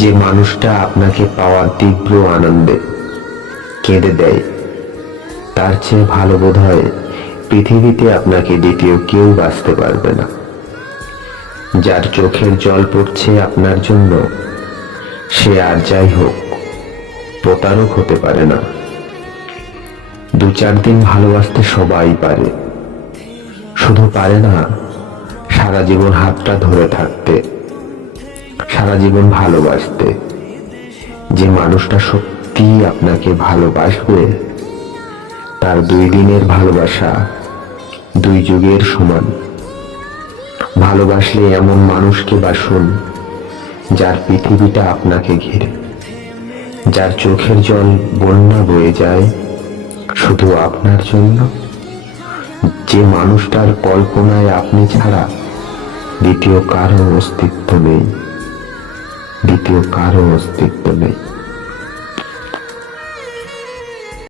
যে মানুষটা আপনাকে পাওয়ার তীব্র আনন্দে কেঁদে দেয়, তার চেয়ে ভালো বোধ হয় পৃথিবীতে আপনাকে দ্বিতীয় কেউ বাঁচতে পারবে না। যার চোখের জল পড়ছে আপনার জন্য, সে আর যাই হোক প্রতারক হতে পারে না। 2-4 দিন ভালোবাসতে সবাই পারে, শুধু পারে না সারা জীবন হাতটা ধরে থাকতে, সারা জীবন ভালোবাসতে। যে মানুষটা সত্যি আপনাকে ভালোবাসবে, তার 2 দিনের ভালোবাসা 2 যুগের সমান। ভালোবাসলে এমন মানুষকে বাসুন যার পৃথিবীটা আপনাকে ঘিরে, যার চোখের জল বন্যা বয়ে যায় শুধু আপনার জন্য, যে মানুষটার কল্পনায় আপনি ছাড়া দ্বিতীয় কারো অস্তিত্ব নেই, দ্বিতীয় কারো অস্তিত্ব নেই।